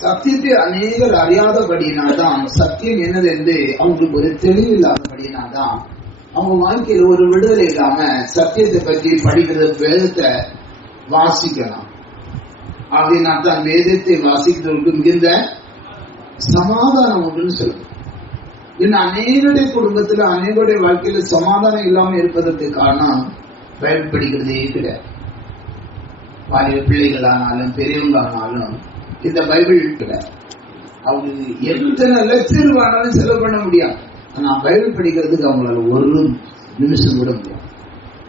சத்தியத்தை அநேகர் அறியாதபடியினால்தான், சத்தியம் என்னது என்று அவங்களுக்கு ஒரு தெளிவு இல்லாதபடியினால்தான் அவங்க வாழ்க்கையில் ஒரு விடுதலை இல்லாம சத்தியத்தை பற்றி படிக்கிறது, வேதத்தை வாசிக்கலாம். அப்படின்னா தான் வேதத்தை வாசிக்கிறவர்களுக்கு மிகுந்த சமாதானம் உண்டுன்னு சொல்லுது. இன்னும் அநேகருடைய குடும்பத்துல அநேகருடைய வாழ்க்கையில சமாதானம் இல்லாம இருப்பதற்கு காரணம் பைபிள் படிக்கிறதே கிடையாது. பாலிய பிள்ளைகளானாலும் பெரியவங்களானாலும் இந்த பைபிள் கிடையாது. அவங்களுக்கு எத்தனை லட்சம் ரூபாய்னாலும் செலவு பண்ண முடியாது. ஆனா பைபிள் படிக்கிறதுக்கு அவங்களால ஒரு நிமிஷம் விட முடியாது.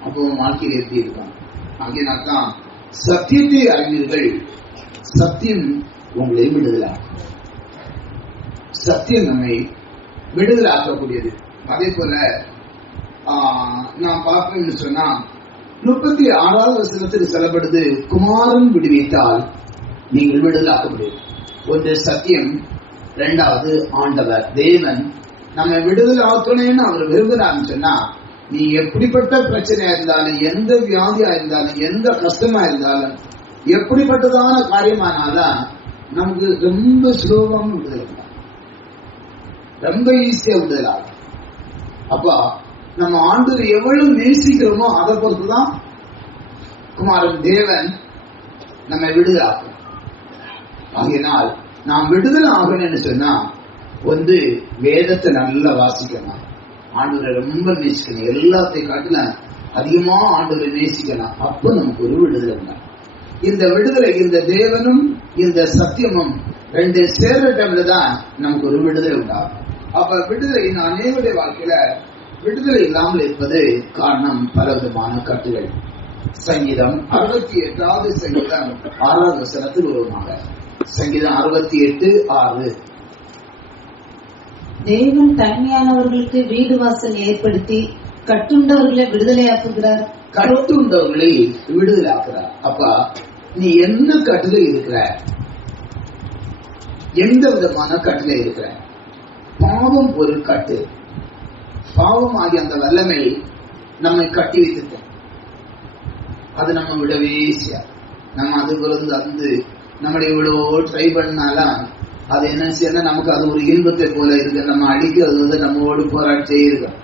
அப்போ வாழ்க்கையில் எப்படி இருக்காங்க? அங்கேனாத்தான் சத்தியத்தை அறிவீர்கள், சத்தியம் உங்களை விடுதலாக்கும். சத்தியம் நம்மை விடுதலாக்கக்கூடியது. அதே போல நான் பார்க்கணும்னு சொன்னா 36வது வசனத்தில் சொல்லப்படுது, குமாரன் விடுவித்தால் நீங்கள் விடுதலாக்க முடியும். ஒன்று சத்தியம், இரண்டாவது ஆண்டவர் தேவன் நம்ம விடுதலாக்கணும்னு அவர் விரும்புறான்னு சொன்னா, நீ எப்படிப்பட்ட பிரச்சனையா இருந்தாலும், எந்த வியாதியா இருந்தாலும், எந்த கஷ்டமா இருந்தாலும், எப்படிப்பட்டதான காரியமானாலும் நமக்கு ரொம்ப சுலபமா விடுதலை, ரொம்ப ஈஸியா விடுதலாகும். அப்போ நம்ம ஆண்டவர் எவ்வளவு நேசிக்கிறோமோ அதை பொறுத்துதான் குமாரன் தேவன் நம்ம விடுதலாக்கும். ஆகையினால் நாம் விடுதலை ஆகணும்னு சொன்னா, வந்து வேதத்தை நல்லா வாசிக்கணும், ஆண்டவரை ரொம்ப நேசிக்கணும், எல்லாத்தையும் காட்டில அதிகமா ஆண்டவரை நேசிக்கணும். அப்ப நமக்கு ஒரு விடுதலை உண்டாகும். இந்த விடுதலை, இந்த தேவனும் இந்த சத்தியமும் ரெண்டு சேர்ற டைம்ல தான் நமக்கு ஒரு விடுதலை உண்டாகும். அப்ப விடுதலை அநேகருடைய வாழ்க்கையில விடுதலை இல்லாமல் இருப்பது காரணம் பல விதமான கட்டுகள். சங்கீதம் 68வது சங்கீதம் 6வது வசனத்தில் உருவமாக, சங்கீதம் 68:6, தேவன் தனிமையானவர்களுக்கு வீடு வாசல் ஏற்படுத்தி கட்டுண்டவர்களை விடுதலையாக்குகிறார். கட்டுண்டவர்களை விடுதலையாக்குறார். அப்பா, நீ என்ன கட்டுல இருக்கிற? எந்த விதமான கட்டுல இருக்கிற? பாவம் ஒரு கட்டு. பாவம் ஆகிய அந்த வல்லமை நம்மை கட்டி வைத்துட்ட. அது நம்ம விடவே செய்யாது. நம்ம அது வந்து நம்மளை இவ்வளோ ட்ரை பண்ணாலும் அது என்ன செய்ய, நமக்கு அது ஒரு இன்பத்தை போல இருக்கு. நம்ம அடிக்கிறது நம்மோடு போராட்டே இருக்கோம்.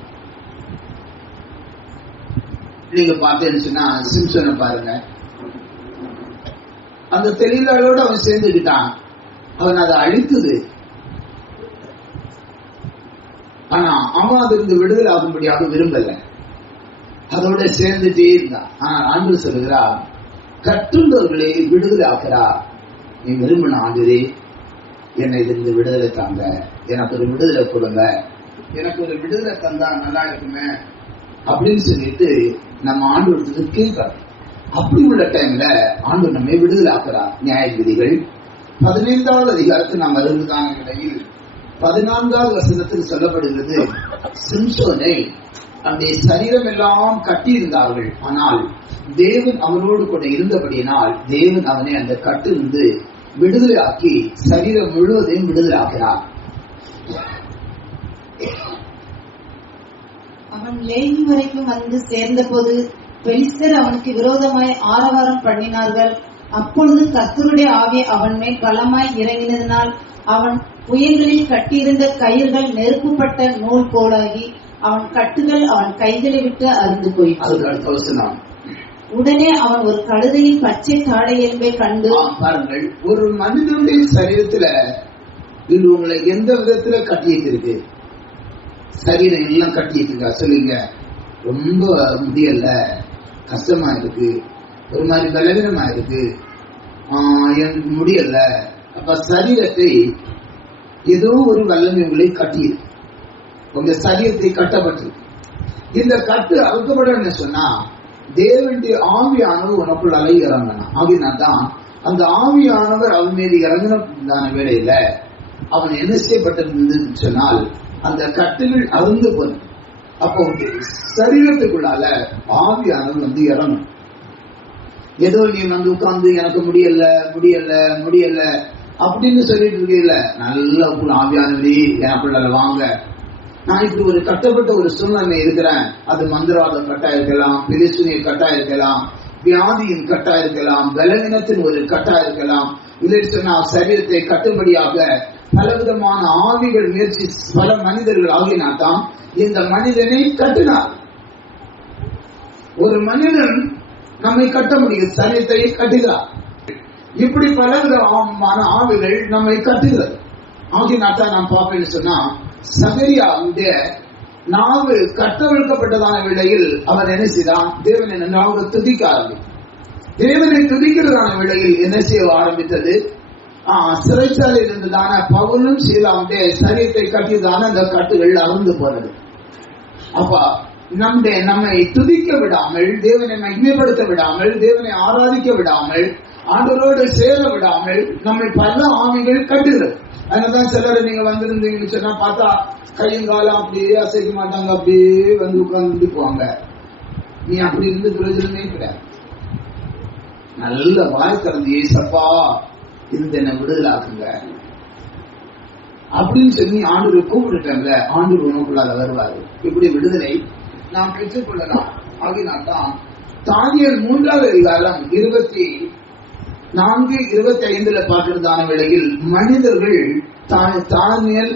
நீங்க பார்த்தேன்னு சொன்னா சிம்சனை பாருங்க, அந்த தொழிலாளோட அவன் சேர்ந்துக்கிட்டான், அவன் அதை அழித்தது. ஆனா அவன் அதிலிருந்து விடுதலை ஆகும்படியாக விரும்பல, அதோட சேர்ந்துட்டே இருந்தான். ஆனா ஆண்டு சொல்லுகிறா, கட்டுண்டவர்களை விடுதலை ஆக்குறா. நீ விரும்பின ஆண்டவரே, என்னை இதிலிருந்து விடுதலை தாங்க, எனக்கு ஒரு விடுதலை கொடுங்க, எனக்கு ஒரு விடுதலை தந்தா நல்லா இருக்குமே அப்படின்னு சொல்லிட்டு நம்ம ஆண்டவருக்கு கேட்கணும். அப்படி உள்ள டைம்ல ஆண்டு நம்மை விடுதலை ஆக்குறார். நியாயவிதிகள் 15வது அதிகாரத்தில் நாம் வருவதான இடையில் 14வது வசனத்தில் சொல்லப்படுகிறது, சிம்சோனை அவனுடைய சரீரம் எல்லாம் கட்டியிருந்தார்கள், ஆனால் தேவன் அவனோடு கூட இருந்தபடியினால் தேவன் அவனை அந்த கட்டிலிருந்து விடுதலை ஆக்கி சரீரம் முழுவதையும் விடுதலை ஆகிறார். அவன் லேகி வரைக்கும் வந்து சேர்ந்த போது பெலிஸ்தர் அவனுக்கு விரோதமாய் ஆரவாரம் பண்ணினார்கள். அப்பொழுது கர்த்தருடைய ஆவி அவன் மேல் பலமாய் இறங்கினதினால் அவன் புயல்களில் கட்டியிருந்த கயிர்கள் நெருப்புப்பட்ட நூல் போலாகி அவன் கட்டுகள் அவன் கைகளை விட்டு அறுந்து போயிற்று. உடனே அவன் ஒரு கழுதையின் பச்சை தாடை எலும்பை கண்டு, பாருங்கள், ஒரு மனிதனுடைய சரீரத்துல இது உங்களை எந்த விதத்துல கட்டிட்டு இருக்கு? சரீரம் எல்லாம் கட்டிட்டு இருக்கா? சொல்லுங்க. ரொம்ப முடியல, கஷ்டமா இருக்கு, ஒரு மாதிரி பலவீனமா இருக்கு, எனக்கு முடியல. அப்ப சரீரத்தை ஏதோ ஒரு வல்லமை உங்களை கட்டியிருக்கு, உங்க சரீரத்தை கட்டப்பட்டிருக்கு. இந்த கட்டு அறுக்கப்பட சொன்னா தேவனுடைய ஆவியானவர் உனக்குள் அலை இறங்கணும். ஆகினால்தான் அந்த ஆவியானவர் அவன் மீது இறங்கின வேளையில அவன் என்ன செய்யப்பட்டிருந்ததுன்னு சொன்னால் அந்த கட்டுகள் அருந்து போன. அப்போ சரீரத்துக்குள்ளால ஆவியானவர் வந்து இறங்கும். ஏதோ நீ வந்து உட்கார்ந்து எனக்கு முடியல முடியல முடியல அப்படின்னு சொல்லிட்டு இருக்கீங்கள, நல்ல ஆவியானவரே எனக்குள்ள வாங்க, நான் இப்படி ஒரு கட்டப்பட்ட ஒரு சூழ்நிலை இருக்கிறேன். அது மந்திரவாதம் கட்டா இருக்கலாம், பிரிசுனிய கட்டா இருக்கலாம், வியாதியின் கட்டா இருக்கலாம், பலவீனத்தின் ஒரு கட்டா இருக்கலாம், இல்லை சொன்னா சரீரத்தை கட்டும்படியாக பலவிதமான ஆவிகள் முயற்சி பல மனிதர்கள் ஆகினால்தான் இந்த மனிதனை கட்டினார். ஒரு மனிதன் நம்மை கட்ட முடியும், சரீரத்தை கட்டுகிறார். இப்படி பலவிதமான ஆவிகள் நம்மை கட்டுகிறது. ஆகினால்தான் நாம் பார்ப்பேன்னு சொன்னா சகரியாவுடைய நாவு கட்டவிழ்க்கப்பட்டதான வேளையில் அவர் என்ன செய்தான்? தேவனை நன்றாக துதிக்க ஆரம்பித்தார். தேவனை துதிக்கிறதான வேளையில் என்ன செய்ய ஆரம்பித்தது? சிறைச்சாலையில் இருந்ததான பவுலும் சீலாவுடைய சரீரத்தை கட்டியதான அந்த கட்டுகள் அறந்து போனது. அப்ப நம்மை துதிக்க விடாமல், தேவனை மகிமைப்படுத்த விடாமல், தேவனை ஆராதிக்க விடாமல், ஆண்டவரோடு சேர விடாமல் நம்மை பல ஆவிகள் கட்டுகிறது. அதனாலதான் சிலர் நீங்க வந்திருந்தீங்கன்னு சொன்னா பார்த்தா கையங்காலம் அப்படியே அசைக்க மாட்டாங்க, அப்படியே வந்து உட்கார்ந்து போவாங்க. நீ அப்படி இருந்து பிரயோஜனமே கிடையாது. நல்ல வாய் திறந்து ஏசப்பா இந்த என்ன விடுதலாக்குங்க அப்படின்னு சொல்லி ஆண்டவர் கூப்பிட்டுட்டாங்க. ஆண்டவர் உனக்குள்ளாத வருவாரு. இப்படி விடுதலை நாம் பெற்றுக்கொள்ளலாம். ஆகினால்தான் தானியேல் 3வது அதிகாரம் 24-25 பார்க்கிறதான வேளையில் மனிதர்கள் தானியேல்,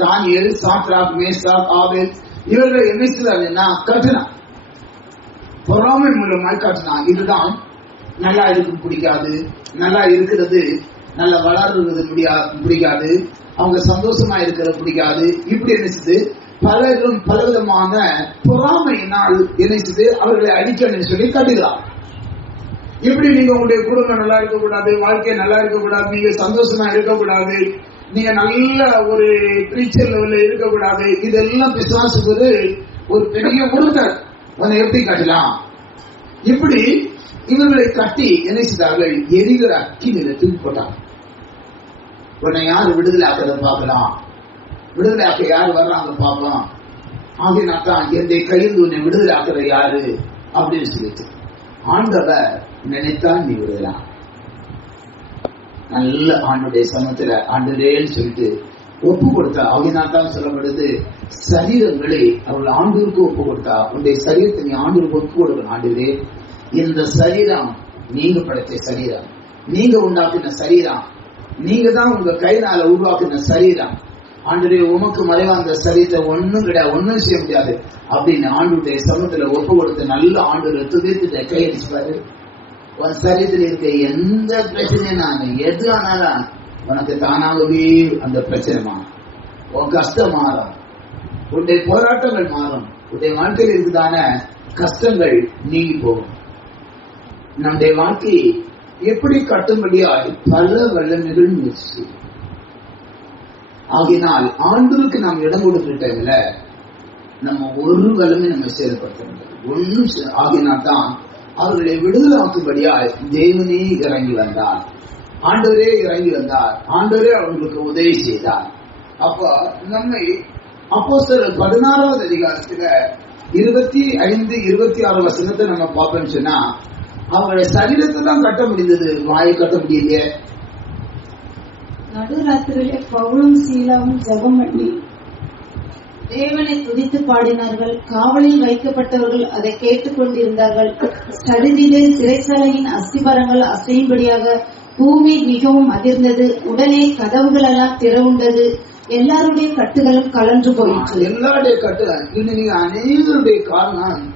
தானியேல், சாத்ராக், மேசாக், ஆபேல் இவர்கள் என்ன செய்தாங்கன்னா கட்டினான். பொறாமை மூலமாய் காட்டினான். இதுதான் நல்லா இருக்கு பிடிக்காது, நல்லா இருக்கிறது, நல்லா வளர்றது பிடிக்காது, அவங்க சந்தோஷமா இருக்கிறது பிடிக்காது. இப்படி நினைச்சது பலரும் பலவிதமான பொறாமையினால் நினைச்சது அவர்களை அடிக்கணும்னு சொல்லி கட்டுகிறார். இப்படி நீங்க உங்களுடைய குடும்பம் நல்லா இருக்கக்கூடாது, வாழ்க்கை நல்லா இருக்கக்கூடாது, நீங்க சந்தோஷமா இருக்கக்கூடாது, நீங்க நல்ல ஒரு பிரீச்சர் லெவல்ல இருக்கக்கூடாது. இதெல்லாம் பிசாசுக்கு ஒரு பெரிய உறுத்தல். உன்னை எப்படி கட்டலாம்? இப்படி இவர்களை கட்டி என்ன செய்தார்கள்? எரிகிற அக்கினில தூக்கி போட்டாங்க. உன்னை யாரு விடுதலை ஆக்கிறத பார்க்கலாம், விடுதலை ஆக்க யாரு வர்றாங்க பார்க்கலாம். ஆகினாத்தான் எந்த கையில் உன்னை விடுதலை ஆக்குற யாரு அப்படின்னு சொல்லிட்டு ஆண்டவர் நினைத்தான் நீ விடுதலை. நல்ல ஆண்டுடைய சமத்துல ஆண்டுரேன்னு சொல்லிட்டு ஒப்பு கொடுத்தா. ஆகினாத்தான் சொல்லப்படுது சரீரங்களை அவர்கள் ஆண்டூருக்கு ஒப்பு கொடுத்தா. உன்னுடைய சரீரத்தை நீ ஆண்டூருக்கு ஒப்பு கொடுக்கணும். ஆண்டுரே, இந்த சரீரம் நீங்க படைத்த சரீரம், நீங்க உண்டாக்கின சரீரம், நீங்க தான் உங்க கையினால உருவாக்கின சரீரம். ஆண்டவரே, உமக்கு மறைவா அந்த சரீரத்தை ஒண்ணும் கிடையாது, ஒன்னும் செய்ய முடியாது அப்படின்னு ஆண்டுடைய சமூகத்துல ஒப்பு கொடுத்து நல்ல ஆண்டு துதித்து கையடிச்சுப்பாரு. உன் சரீரத்தில் இருக்க எந்த பிரச்சனைனாலும் எது ஆனாலும் உனக்கு தானாகவே அந்த பிரச்சனை மாறும், உன் கஷ்டம் மாறும், உன்னுடைய போராட்டங்கள் மாறும், உன்னுடைய வாழ்க்கையில் இருக்குதான கஷ்டங்கள் நீங்கி போகும். நம்முடைய வாழ்க்கை எப்படி கட்டும்படியாய் பல வல்லமைகள் முயற்சி. ஆகினால் ஆண்டவருக்கு நாம் இடம் கொடுத்துட்டதுல நம்ம ஒரு வல்லமை நம்ம செயல்படுத்த முடியாது. ஒன்னும் ஆகினால் தான் அவர்களை விடுதலாக்கும்படியாய் தேவனே இறங்கி வந்தார், ஆண்டவரே இறங்கி வந்தார், ஆண்டவரே அவர்களுக்கு உதவி செய்தார். அப்ப நம்மை அப்போஸ்தலர் 16வது அதிகாரத்துல 25-26 வசனத்தை நம்ம பார்ப்போம்னு சொன்னா அவங்களுடைய சரீரத்தை தான் கட்ட முடிந்தது, வாயை கட்ட முடியலையே. நடுராத்திரியிலே பவுலும் சீலாவும் ஜெபம் பண்ணி தேவனை துதித்து பாடினார்கள். காவலில் வைக்கப்பட்டவர்கள் அதை கேட்டுக் கொண்டிருந்தார்கள். சடுதியிலே சிறைச்சாலையின் அஸ்திபாரங்கள் அசையும்படியாக பூமி மிகவும் அதிர்ந்தது. உடனே கதவுகள் எல்லாம் திறவுண்டது. எல்லாருடைய கட்டுகளும் கலன்று போயிற்று. எல்லாருடைய கட்டுகள் இன்னைக்கு அநேகருடைய காரணம்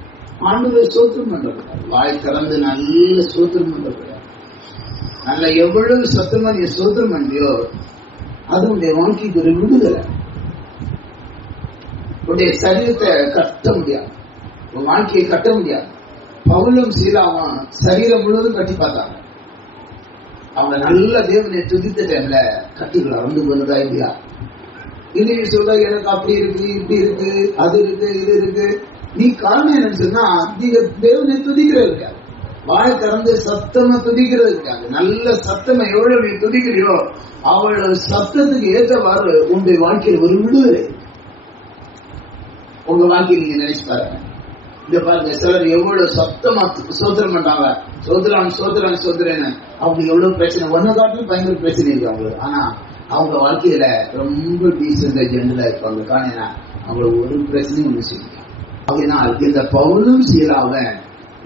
ஆண்டவரை சோத்திரம் பண்றப்படாது. வாய் திறந்து நல்ல சோத்திரம் பண்றப்படாது. நல்ல எவ்வளவு சத்தமா நீ சோத்திரம் பண்ணியோ அது உன்னுடைய வாழ்க்கைக்கு ஒரு விடுதலை. உன்னுடைய சரீரத்தை கட்ட முடியாது, உன் வாழ்க்கையை கட்ட முடியாது. பவுலும் சீலாவும் சரீரம் முழுவதும் கட்டி பார்த்தாங்க. அவங்க நல்ல தேவனை துதித்த டைம்ல கட்டுகள் அறந்து போனதா இல்லையா? இன்னைக்கு சொல்ற எனக்கு அப்படி இருக்கு, இப்படி இருக்கு, அது இருக்கு, இது இருக்கு. நீ காரணம் என்னன்னு சொன்னா நீங்க தேவனை துதிக்கிறது இருக்காது, வாய் திறந்து சத்தமா துதிக்கிறது இருக்காது. நல்ல சத்தமா எவ்வளவு நீ துதிக்கிறியோ அவளோட சத்தத்துக்கு ஏற்றவாறு உங்களுடைய வாழ்க்கையில் ஒரு விடுதலை. உங்க வாழ்க்கையை நீங்க நினைச்சு பாருங்க. இந்த பாருங்க, சிலர் எவ்வளவு சத்தமா சோதரம் பண்றாங்க, சோதரான் சோதரான் சோதரன்னு. அவங்க எவ்வளவு பிரச்சனை, ஒன்ன காட்டிலும் பயங்கர பிரச்சனை இருக்கு அவங்களுக்கு. ஆனா அவங்க வாழ்க்கையில ரொம்ப டீசெண்டா ஜென்ரலா இருப்பாங்க. காரணம் அவங்களுக்கு ஒரு பிரச்சனையும் ஒண்ணு செய்ய. அப்படின்னா இந்த பவுலும் சீலாவை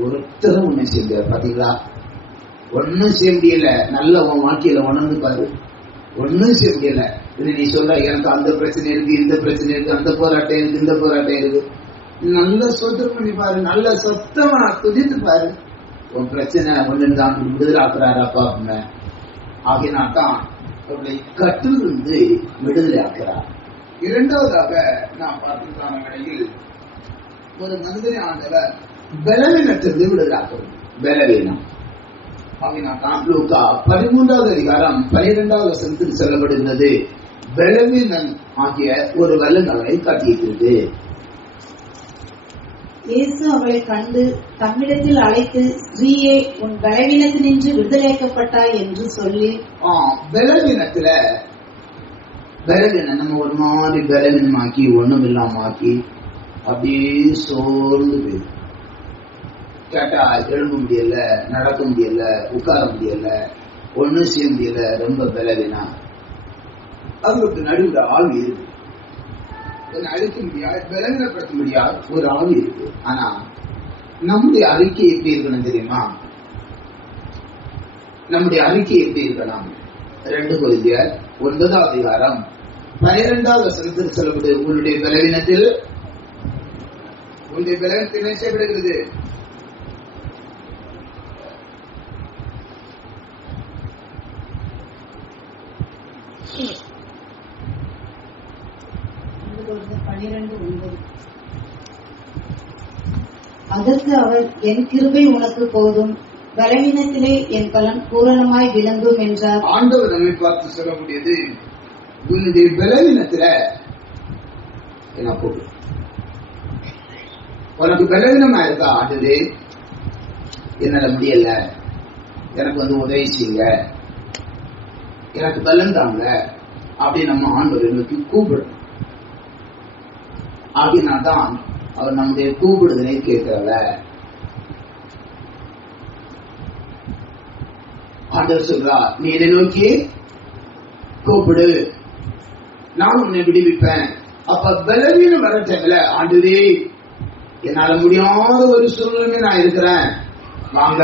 ஒருத்தரும் ஒண்ணு செஞ்சார். பாத்தீங்களா? ஒன்னும் செய்ய முடியல. நல்ல உன் வாழ்க்கையில உணர்ந்து பாரு, ஒன்னும் செய்ய முடியல. இது நீ சொல்ற எனக்கு அந்த பிரச்சனை இருக்கு, இந்த பிரச்சனை இருக்கு, அந்த போராட்டம் இருக்கு, இந்த போராட்டம் இருக்கு. நல்ல சொத்து பண்ணி பாரு, நல்ல சத்தமா துதித்து பாரு. உன் பிரச்சனை ஒண்ணு தான் விடுதலை அப்பா அப்படின்னு. ஆகினால்தான் அவர்களை கட்டிலிருந்து விடுதலை ஆக்குறார். இரண்டாவதாக நாம் பார்த்திருக்கான வேளையில் ஒரு மனிதனை ஆண்டவர் பலவீனத்திலிருந்து விடுதலை ஆக்குறது. பலவீனம் ஆகினால்தான் லூக்கா 13வது அதிகாரம் 12வது வசனத்தில் சொல்லப்படுகிறது. பலவீனன் ஆகிய ஒரு வல்லவனை காட்டியிருக்கிறது. இயேசு அவளை கண்டு தம்மிடத்தில் அழைத்து, ஸ்ரீயே, உன் பலவீனத்தினின்று விடுதலையாக்கப்பட்டாய் என்று சொல்லி. பலவீனத்துல பலவீனம் நம்ம ஒரு மாதிரி பலவீனமாக்கி ஒண்ணும் இல்லாம ஆக்கி அப்படியே சோர்ந்து போயிடும். கேட்டா எழும்ப முடியல, நடக்க முடியல, உட்கார முடியல, ஒண்ணும் செய்ய முடியல, ரொம்ப பலவீனம். அதுக்கு நடுவுல ஆவி இருக்கு, அழிக்க முடியாது, பலவீனப்படுத்த முடியாது ஒரு ஆவி இருக்கு. ஆனா நம்முடைய அறிக்கை எப்படி இருக்கணும் தெரியுமா? நம்முடைய அறிக்கை எப்படி இருக்கணும்? 2 கொரிந்தியர் 9வது அதிகாரம் 12வது வசனத்தில் சொல்லப்படுது. உன்னுடைய பலவீனத்தில் செய்யப்படுகிறது. அதற்கு அவர், என் கிருபை உனக்கு போதும், பலவீனத்திலே என் பலன் பூரணமாய் விளங்கும் என்றார். ஆண்டவர் நம்மை பார்த்து சொல்ல முடியாது, உன்னுடைய பலவீனத்துல என்ன போதும். உனக்கு பலவீனமா இருக்கா? ஆண்டவரே என்னால முடியல, எனக்கு உதவி செய்யுங்க, எனக்கு பலன் தாங்க அப்படி நம்ம ஆண்டவர் நோக்கி கூப்பிடணும். அப்படின்னாதான் அவர் நம்முடைய கூப்பிடுதலை கேட்கிறவர். ஆண்டவர் சொல்றார், நீ என்னை நோக்கி கூப்பிடு, நான் உன்னை விடுவிப்பேன். அப்ப பலவீனம் வர டைம்ல, ஆண்டவரே என்னால முடியாத ஒரு சூழ்நிலை நான் இருக்கிறேன், வாங்க.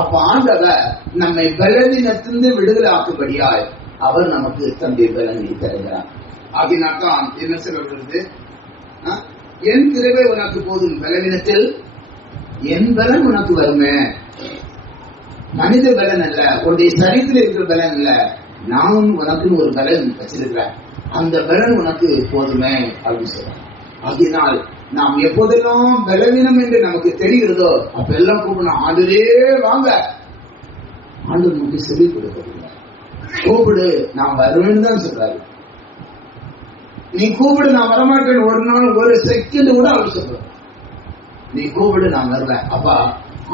அப்ப ஆண்டவர் நம்மை பலவீனத்திலிருந்து விடுதலை ஆக்கும்படியாய் அவர் நமக்கு தந்தை பலனை தருகிறார். ஆகினால்தான் என்ன சொல்லப்படுது, என் கிருபை உனக்கு போதும், பலவீனத்தில் என் பலன் உனக்கு வருமே. மனித பலன் அல்ல, உன்னுடைய சரீரத்தில் இருக்கிற பலன் அல்ல, நான் உனக்கு ஒரு பலன் வச்சிருக்கிறேன், அந்த பலன் உனக்கு போதுமே அப்படின்னு சொல்றேன். அதனால் நாம் எப்போதெல்லாம் பலவீனம் என்று நமக்கு தெரிகிறதோ அப்ப எல்லாம் கூப்பிடணும், ஆண்டவரே வாங்க. ஆண்டவர் நமக்கு சொல்லிக் கொடுக்கவில்லை, கூப்பிடு நான் வருவேன்னு தான் சொல்றாரு. நீ கூப்பிடு நான் வரமாட்டேன் ஒரு நாள் ஒரு செகண்ட் கூட அவர் சொல்ற, நீ கூப்பிடு நான் வருவேன். அப்பா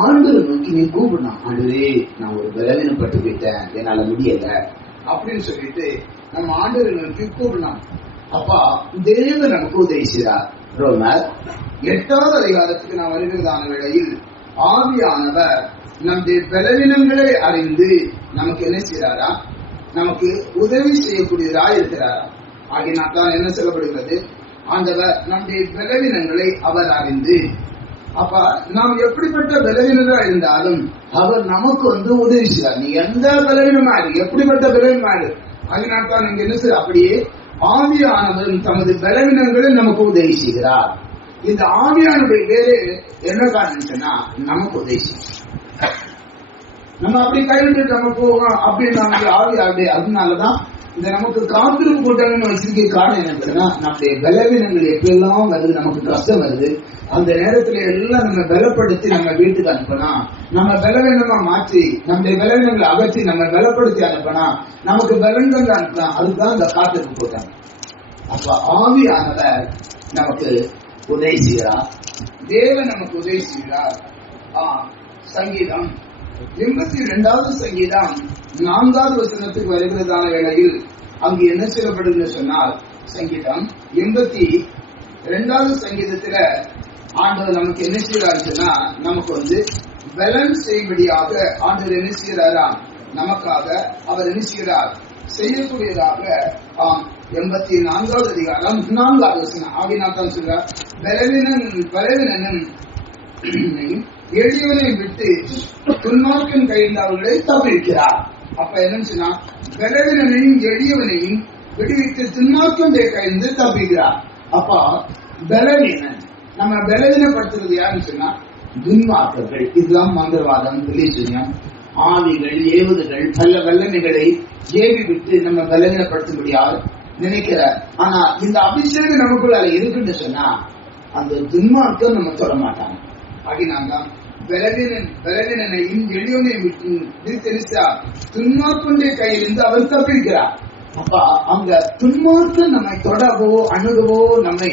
ஆண்டவர் நோக்கி நீ கூப்பிடணும், ஆண்டவரே நான் ஒரு பலவீனப்பட்டு போயிட்டேன், என்னால முடியல அப்படின்னு சொல்லிட்டு நம்ம ஆண்டவர் நோக்கி கூப்பிடணும். அப்பா தேவன் நமக்கு உதவி செய்தார். ரோமர் 8வது அதிகாரத்துக்கு நாம் வருகிறதான வேளையில் ஆவியானவர் நம்முடைய பலவீனங்களை அறிந்து நமக்கு என்ன செய்யறாரா? நமக்கு உதவி செய்யக்கூடியதா இருக்கிறாரா? ஆகினால்தான் என்ன சொல்லப்படுகிறது, ஆண்டவர் நம்முடைய பலவீனங்களை அவர் அறிந்து, அப்ப நாம் எப்படிப்பட்ட பலவீனங்களா இருந்தாலும் அவர் நமக்கு உதவி செய்வார். நீ எந்த பலவீனமா இருக்கு, எப்படிப்பட்ட பலவீனமா இருக்கு, ஆகினால்தான் நீங்க என்ன செய்ய, அப்படியே ஆவியானவர் தமது பலவீனங்களை நமக்கு உதவி செய்கிறார். இந்த ஆவியானுடைய வேறு என்ன காரணம்னா நமக்கு உதவி செய்யும். நம்ம அப்படி கைவிட்டு நம்ம போவோம் அப்படின்னு ஆவி ஆகுது. அதனாலதான் இந்த நமக்கு காத்திருப்பு கூட்டங்கள் வச்சிருக்க காரணம் என்னன்னா, நம்முடைய பலவீனங்கள் எப்பெல்லாம் வருது, நமக்கு கஷ்டம் வருது, அந்த நேரத்துல எல்லாம் நம்ம பலப்படுத்தி நம்ம வீட்டுக்கு அனுப்பினா, நம்ம பலவீனமா மாற்றி நம்முடைய பலவீனங்களை அகற்றி நம்ம பலப்படுத்தி அனுப்பினா, நமக்கு பலன்கள் அனுப்பலாம். அதுதான் இந்த காத்திருப்பு கூட்டம். அப்ப ஆவியானவர் நமக்கு உதவி செய்கிறார், தேவன் நமக்கு உதவி செய்கிறார். சங்கீதம் 82வது சங்கீதம் 4வது வசனத்துக்கு வருகிறதான வேளையில் அங்கு என்ன சொல்லப்படுது சொன்னால், சங்கீதம் 82வது சங்கீதத்துல ஆண்டவர் நமக்கு என்ன செய்யறாருன்னா, நமக்கு பலன் செய்யும்படியாக ஆண்டவர் என்ன செய்யறாரா, நமக்காக அவர் என்ன செய்கிறார், செய்யக்கூடியதாக 84வது அதிகாரம் 4வது வசனம் ஆகினால்தான் சொல்றார், பலவீனனும் எளியவனை விட்டு துன்மார்க்கன் கையில் அவர்களை தப்பிக்கிறார். அப்ப என்னன்னா பலவீனனையும் எளியவனையும் விடுவித்து துன்மார்க்கனுடைய கையிலிருந்து தப்பிக்கிறார். அப்ப பலவீனன் நம்ம பலவீனப்படுத்துறது யாருன்னு சொன்னா துன்மார்க்கர்கள். இதுதான் மந்திரவாதம், பிலிசூனியம், ஆவிகள், ஏவுதுகள், பல வல்லமைகளை ஏவி விட்டு நம்ம பலவீனப்படுத்த முடியாது நினைக்கிறார். ஆனா இந்த அபிஷேகம் நமக்குள்ள இருக்குன்னு சொன்னா அந்த துன்மார்க்கம் நம்ம தொட மாட்டாங்க. ஆகினால்தான் பலவீனனையும் எளியவனையும் விட்டு தெரிசா துன்மார்க்கனுடைய கையிலிருந்து அவர் தப்பிக்கிறார். அப்ப அங்க துன்மார்க்கம் நம்மை தொடவோ அணுகவோ நம்மை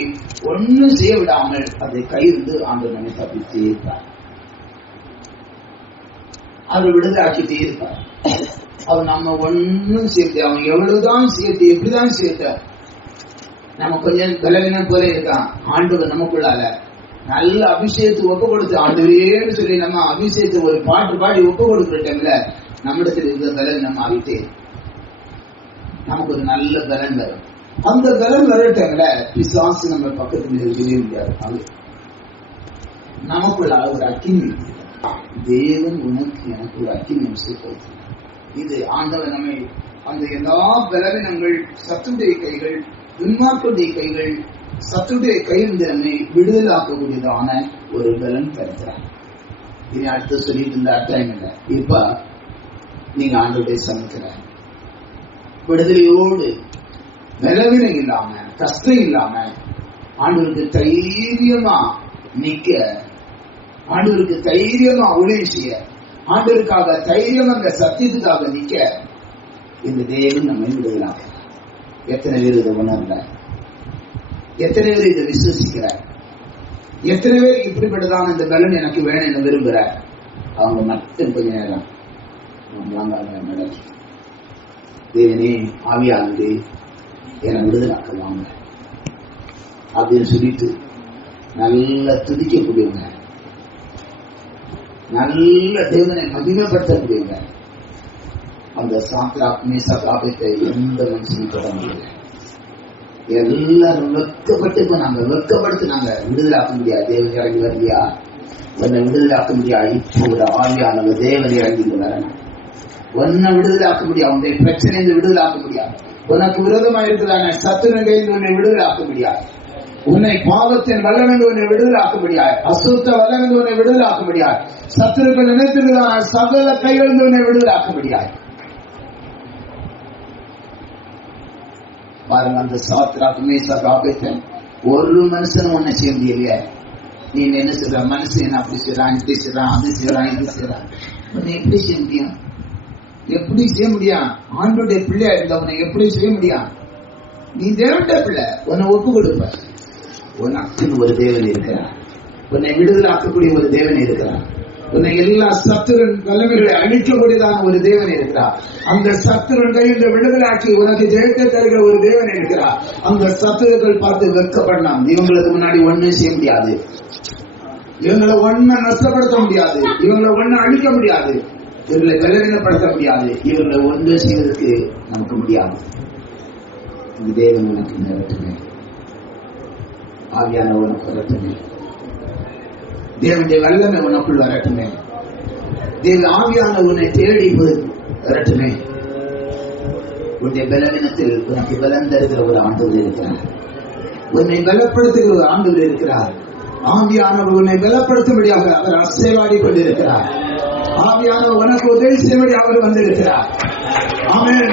ஒன்னும் செய்ய விடாமல் அதை கையிலிருந்து ஆண்டு நம்மை தப்பித்தே இருப்பார். அவர் விடுதலாக்கிட்டே இருப்பார். அவர் நம்ம ஒன்னும் சேர்த்து அவன் எவ்வளவுதான் சேர்த்து எப்படிதான் சேர்த்த நம்ம கொஞ்சம் பலவீனம் போல இருக்கான். ஆண்டவர் நமக்குள்ளால நல்ல அபிஷேகத்தை ஒப்பு கொடுத்து ஆண்டவரேன்னு சொல்லி நம்ம அபிஷேகத்தை ஒரு பாட்டு பாடி ஒப்பு கொடுக்கிற டைம்ல நம்மிடத்தில் இருந்த பலன் நம்ம ஆகிட்டே நமக்கு ஒரு நல்ல பலன் வரும். அந்த பலன் வர டைம்ல பிசாசு நம்ம பக்கத்துல இருக்கவே முடியாது. அது நமக்குள்ள ஒரு அக்கினி, தேவன் உனக்கு எனக்கு ஒரு அக்கினி சேர்த்து இது ஆண்டவர் நம்மை அந்த எல்லா பலவீனங்கள் சத்துடைய கைகள் துன்மார்க்குடைய கைகள் சத்துடைய கையிலிருந்து நம்மை விடுதலாக்கக்கூடியதான ஒரு பலன் தருகிறார். இனி அடுத்து சொல்லிட்டு இருந்த அர்த்தம் இல்லை. இப்ப நீங்க ஆண்டவருடைய சமைக்கிற விடுதலையோடு பலவீனம் இல்லாம கஷ்டம் இல்லாம ஆண்டவருக்கு தைரியமா நிக்க, ஆண்டவருக்கு தைரியமா உதவி செய்ய, ஆண்டவருக்காக தைரியம் அந்த சத்தியத்துக்காக நிக்க இந்த தேவன் நம்மை விடுதலாக. எத்தனை பேர் இதை உணர்ந்த, எத்தனை பேர் இதை விசுவசிக்கிற, எத்தனை பேர் இப்படிப்பட்டதான இந்த பலன் எனக்கு வேணும் என்று விரும்புற, அவங்க மட்டும் கொஞ்ச நேரம் நடக்கும். தேவனே ஆவியானது என விடுதலாக்கலாங்க அப்படின்னு சொல்லிட்டு நல்ல துதிக்கக்கூடியவங்க, நல்ல தேவனை மகிமைப்படுத்தக்கூடியவங்க. அந்த சாத்ராக் மேசாக் ஆபத்தை எந்த மனுஷனும் தொட முடியல. எல்லாரும் வெக்கப்பட்டு இப்ப நாங்க வெக்கப்படுத்து நாங்க விடுதலாக்க முடியாது. தேவன் இறங்கி வரலையா, உன்னை விடுதலாக்க முடியாது. இப்போ ஒரு ஆவியானவர் தேவனை இறங்கி வரணும். உன்னை விடுதலாக்க முடியாது. உன்னை பிரச்சனையிலிருந்து விடுதலாக்க முடியாது. உனக்கு விரோதமா இருக்கிறான சத்துருகையில் உன்னை விடுதலாக்க முடியாது. உன்னை பாவத்தின் வல்லமென்று உன்னை விடுதலாக்க முடியாது. அசுத்த வல்லமென்று உன்னை விடுதலாக்க முடியாது. சத்துருக்கள் நினைத்திருக்கிறான சகல கைகளிலிருந்து உன்னை விடுதலாக்க முடியாது. பாருங்க, அந்த சாத்ராக் மேசாக் ஆபேத்நேகோ ஒரு மனுஷனும் ஒன்ன செய்ய முடியலையே. நீ என்ன செய்ற, மனுஷன் என்ன அப்படி செய்யறான், இப்படி செய்யறான், அது செய்யறான், இது செய்யறான், உன்னை எப்படி செய்ய முடியும்? எப்படி செய்ய முடியும்? ஆண்டோடைய பிள்ளையா இருந்தவனை எப்படி செய்ய முடியும்? நீ தேவனுடைய பிள்ளை, உன்னை ஒப்பு கொடுப்ப. உனக்குன்னு ஒரு தேவன் இருக்கிறார். உன்னை விடுதலாக்கக்கூடிய ஒரு தேவன் இருக்கிறார். உன்னை எல்லா சத்துருன் தலைமைகளை அழிக்கக்கூடியதான ஒரு தேவன் இருக்கிறார். அந்த சத்துருன் கையில் விடுதலாக்கி உனக்கு ஜெயத்தை தருகிற ஒரு தேவன் இருக்கிறார். அந்த சத்துருக்கள் பார்த்து வெட்கப்படலாம். இவங்களுக்கு முன்னாடி ஒன்னும் செய்ய முடியாது, இவங்களை ஒன்ன நஷ்டப்படுத்த முடியாது, இவங்களை ஒன்ன அழிக்க முடியாது, இவர்களை பலவீனப்படுத்த முடியாது, இவர்களை ஒன்று செய்வதற்கு நமக்கு முடியாது. இந்த தேவன் உனக்கு நிறட்டுமே, ஆவியான உனக்கு வரட்டுமே, தேவனுடைய வல்லமை உனக்குள் வரட்டுமே, தேவ ஆவியான உன்னை தேடி வரட்டுமே. உன்னுடைய பலவீனத்தில் உனக்கு பலம் தருகிற ஒரு ஆண்டவர் இருக்கிறார். உன்னை பலப்படுத்துகிற ஒரு ஆண்டவர் இருக்கிறார். ஆவியானவர் உன்னை பலப்படுத்தும்படியாக அவர் அசைவாடி கொண்டிருக்கிறார். ஆவியானவர் உனக்கு உதவி செய்யும்படி அவர் வந்திருக்கிறார். ஆமென்.